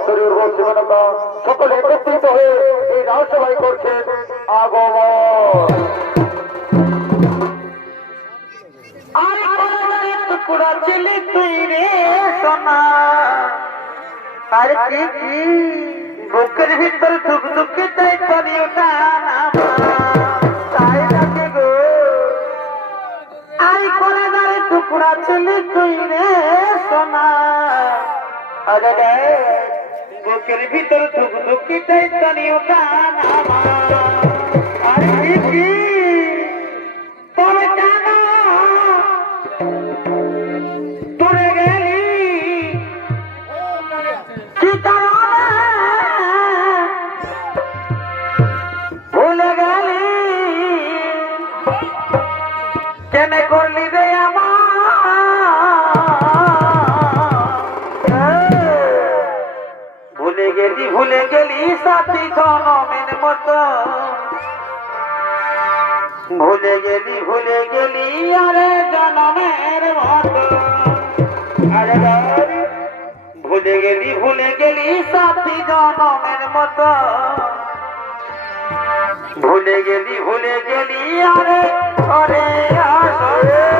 অক্ষরের শিবানন্দা সকলে একত্রিত হয়ে এই রাজসভায় করছেন আগমন। আরে কলমের তুই রে সোনা। আর কি কি? বুকের ভিতর ধুক ধুকি তাই করি তাই নাকি গো? আরে কলমের টুকরা ছিলি তুই রে সোনা। আরে বুকের ভিতর ধুক ধুকি তাই করি ওটা আরে কি? সাথী জনমের মতো। ভুলে গেলি ভুলে গেলি, আরে জনমের মতো। আরে ভুলে গেলি ভুলে গেলি, সাথী জনমের মতো। ভুলে গেলি ভুলে গেলি, আরে আরে আসরে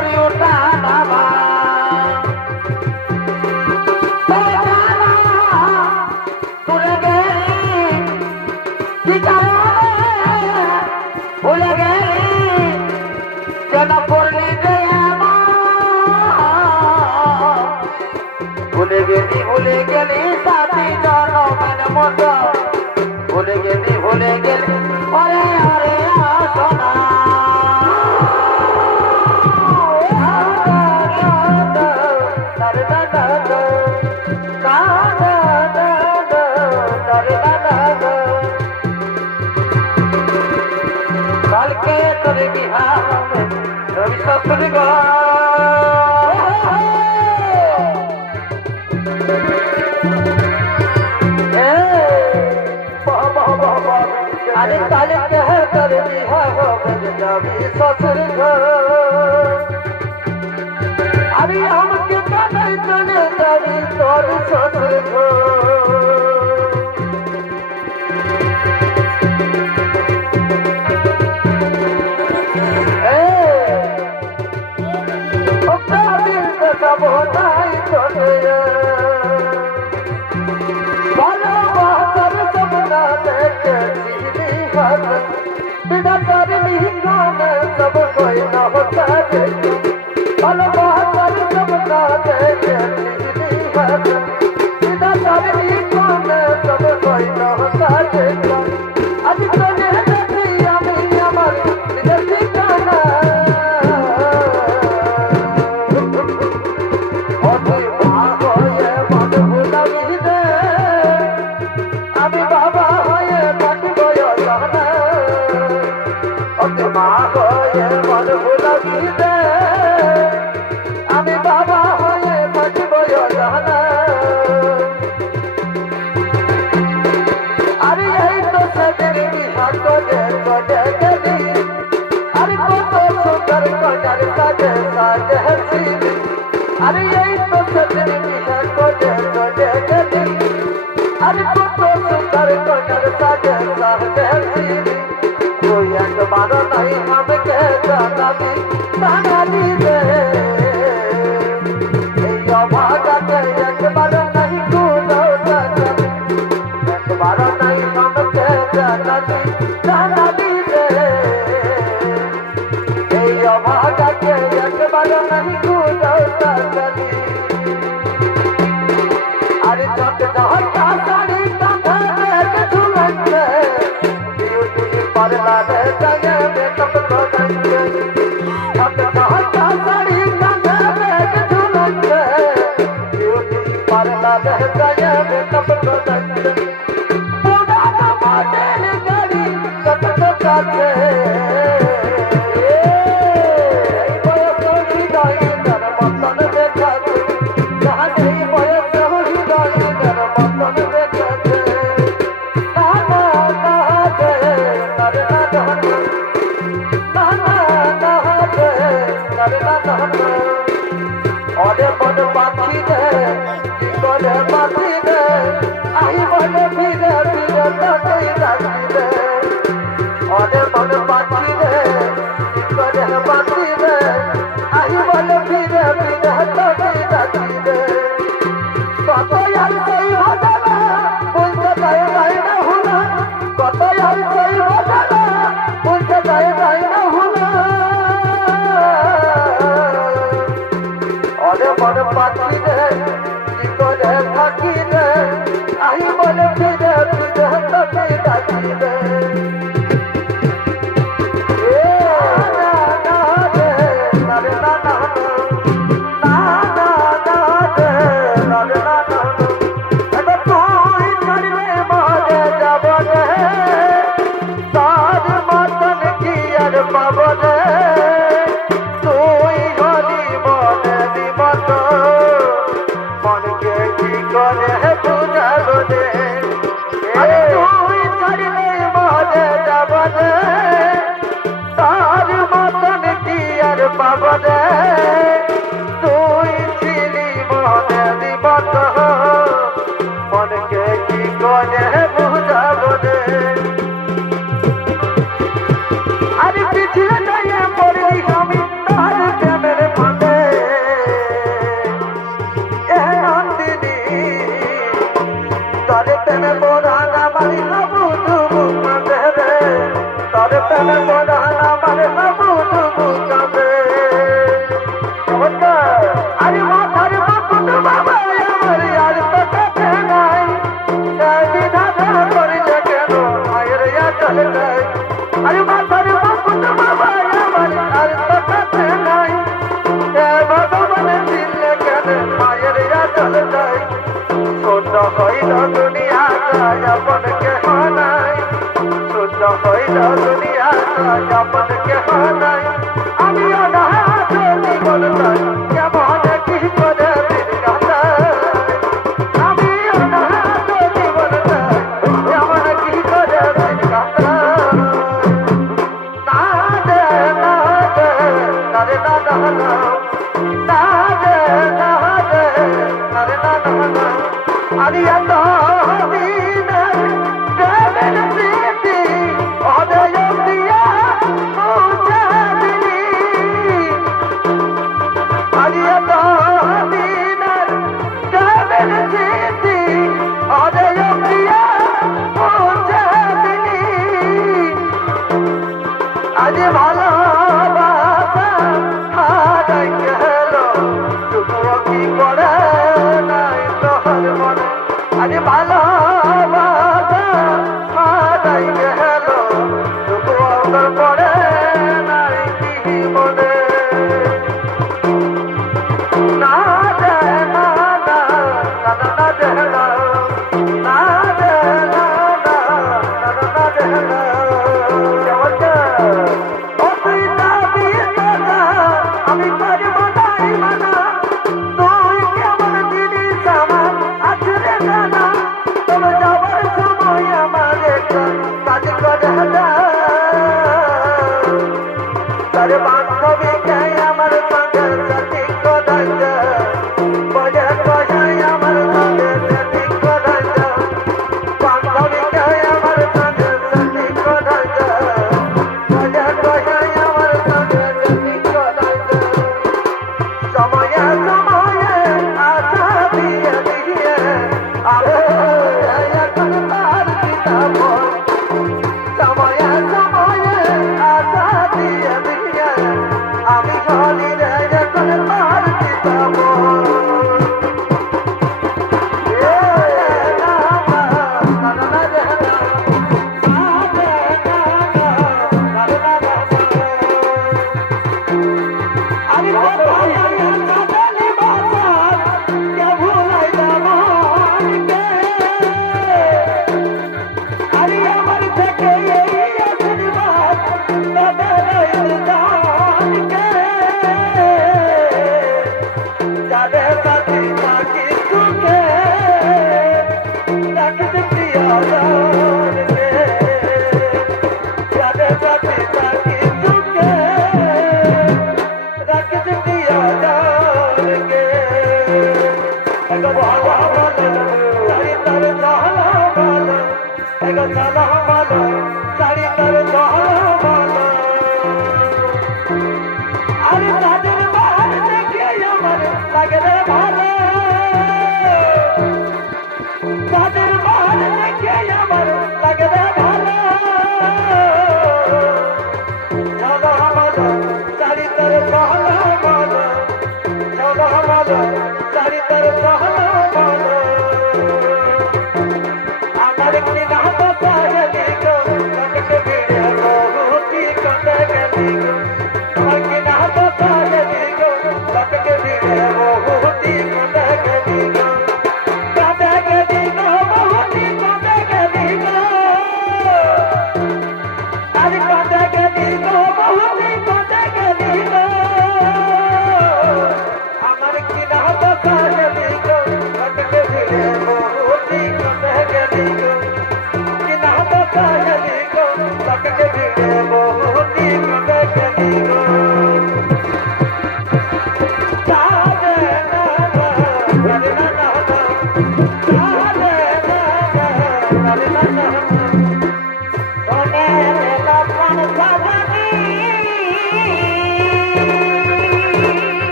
কালকে তোরে বিহার রবি শ্বশুর আরে কালকে তোরে বিহার রবি শ্বশুর আমি আমাকে চলে যাবি তোর শ্বশুর খাবে বিনা তার মিহিকানে সব কই না হতে ভালো বাহার সব না দেখে নিহিলি হবে कोई अखबार नहीं हमके जानाबी जानाबी अरे هلا في تحديده আপন কেহ নাই আমি অনাথ I got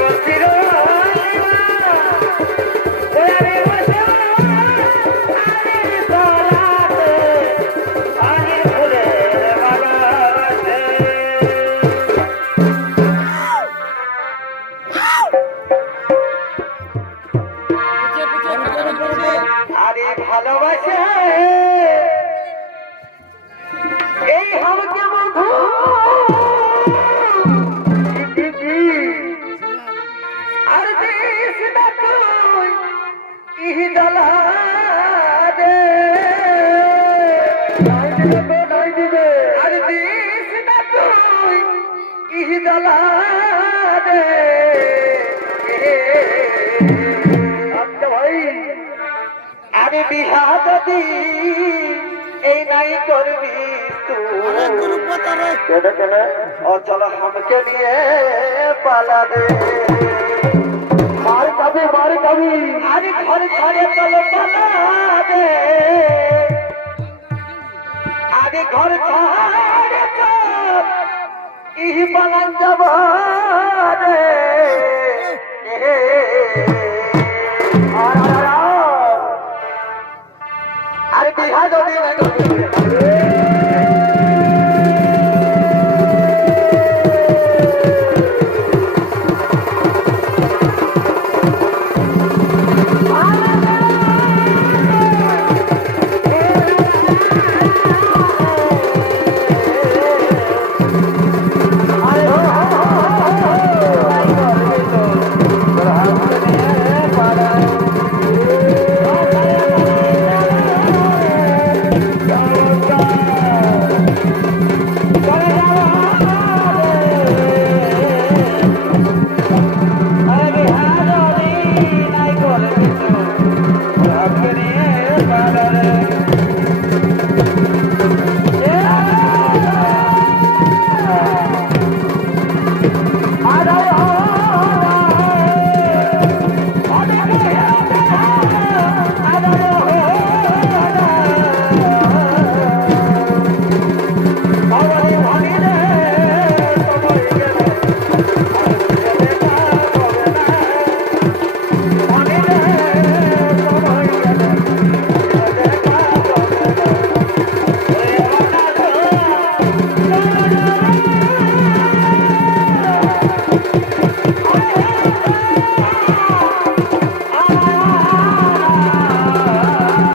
আরে জ্বালা রে আচ্ছা ভাই আমি বিহা যদি এই নাই করবি অচল হামকে নিয়ে পালা দে মার কাবি মার কাবি আরে ঘর ঘরে চল পালা দে আরে ঘর ঘরে চল ઈ બલંદ બહારે আরে বিহা যদি